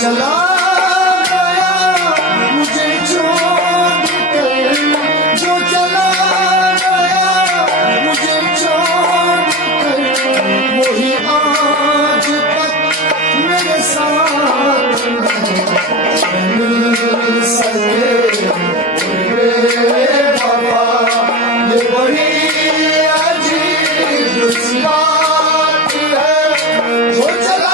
चला गया मुझे छोड़ कर, जो चला गया मुझे छोड़ कर, वही आज तक मेरे साथ है। मिल सके मेरे बाबा, ये बड़ी अजीब सी बात है। जो चला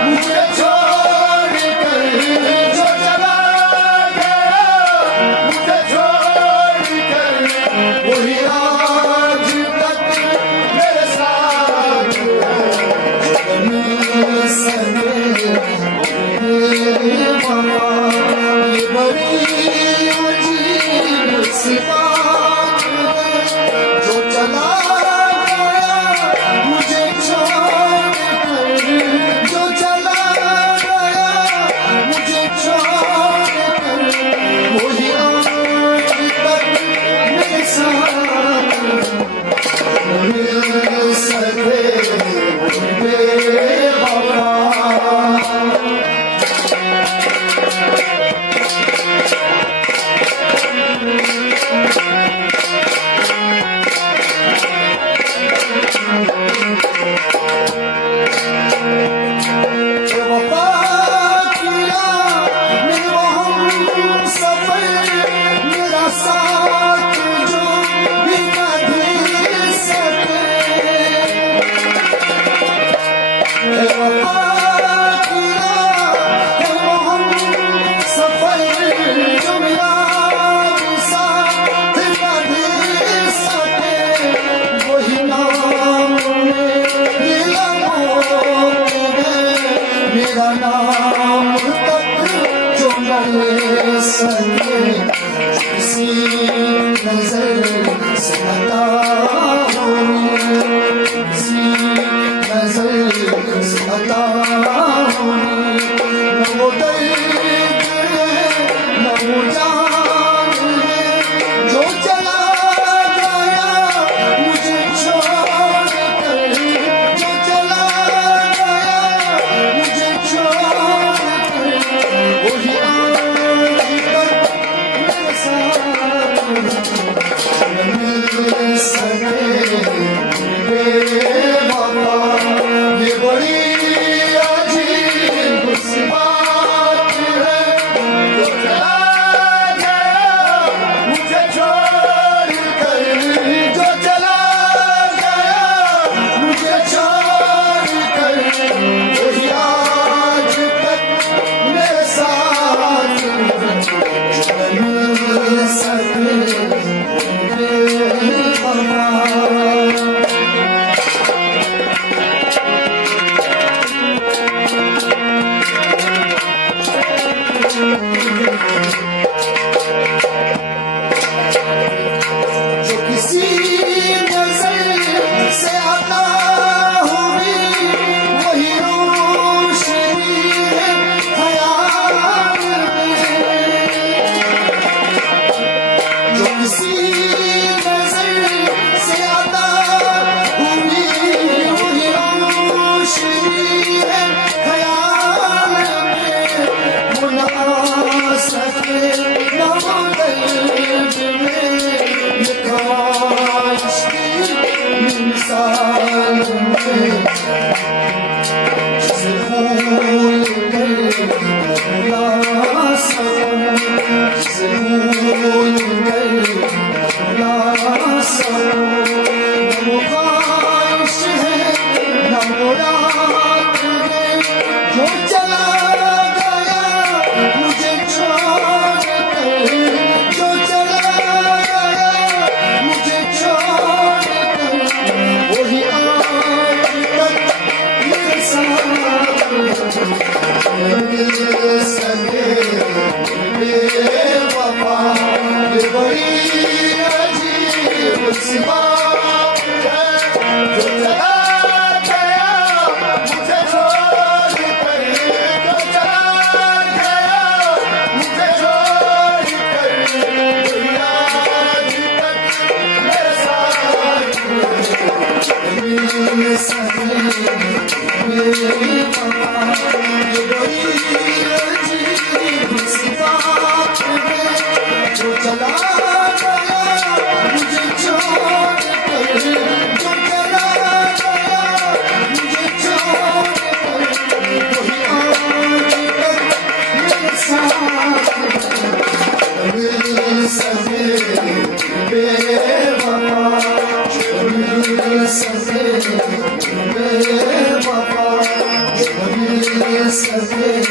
मुझे छोड़ कर जो चला गया, मुझे छोड़ कर वही आज तक मेरे साथ है। सगे बाबा ये बड़ी अजीब सी बात है, जो चला गया मुझे छोड़ कर, जो चला गया मुझे छोड़ कर वही आज तक मेरे साथ मिल सके बाबा। मेरा नाम तक जो मेरे सके, किसी नजर से हटा हो, किसी नजर से हटा हो, न वो दर्द है न वो जान है, जो चला गया मुझे छोड़ कर, जो चला गया मुझे छोड़ कर वही आज तक मेरे साथ मिल सके बाबा। ये बड़ी अजीब सी बात है, जो चला गया मुझे छोड़ कर, जो चला गया मुझे छोड़ कर वही आज तक मेरे साथ मिल सके बाबा। जो किसी नजर से आता हुई वही रोशनी है ख्याल में, जो किसी नजर से आता हुई वही रोशनी है ख्याल में, वो न आ सके न वो दर्द में, ये ख्वाहिश की मिसाल में, जिसे भूल कर भुला सकूं, जिसे भूल कर भुला सकूं, न वो ख्वाहिश है न वो रात है, जो चला गया मुझे छोड़ कर, जो चला गया मुझे छोड़ कर वही आज तक मेरे साथ मिल सके बाबा। ये बड़ी अजीब सी बात है, जो चला गया मुझे छोड़ कर, जो चला गया मुझे छोड़ कर वही आज तक मेरे साथ मिल सके बाबा। ये बड़ी अजीब सी बात है, जो चला गया मुझे छोड़ कर, जो चला गया से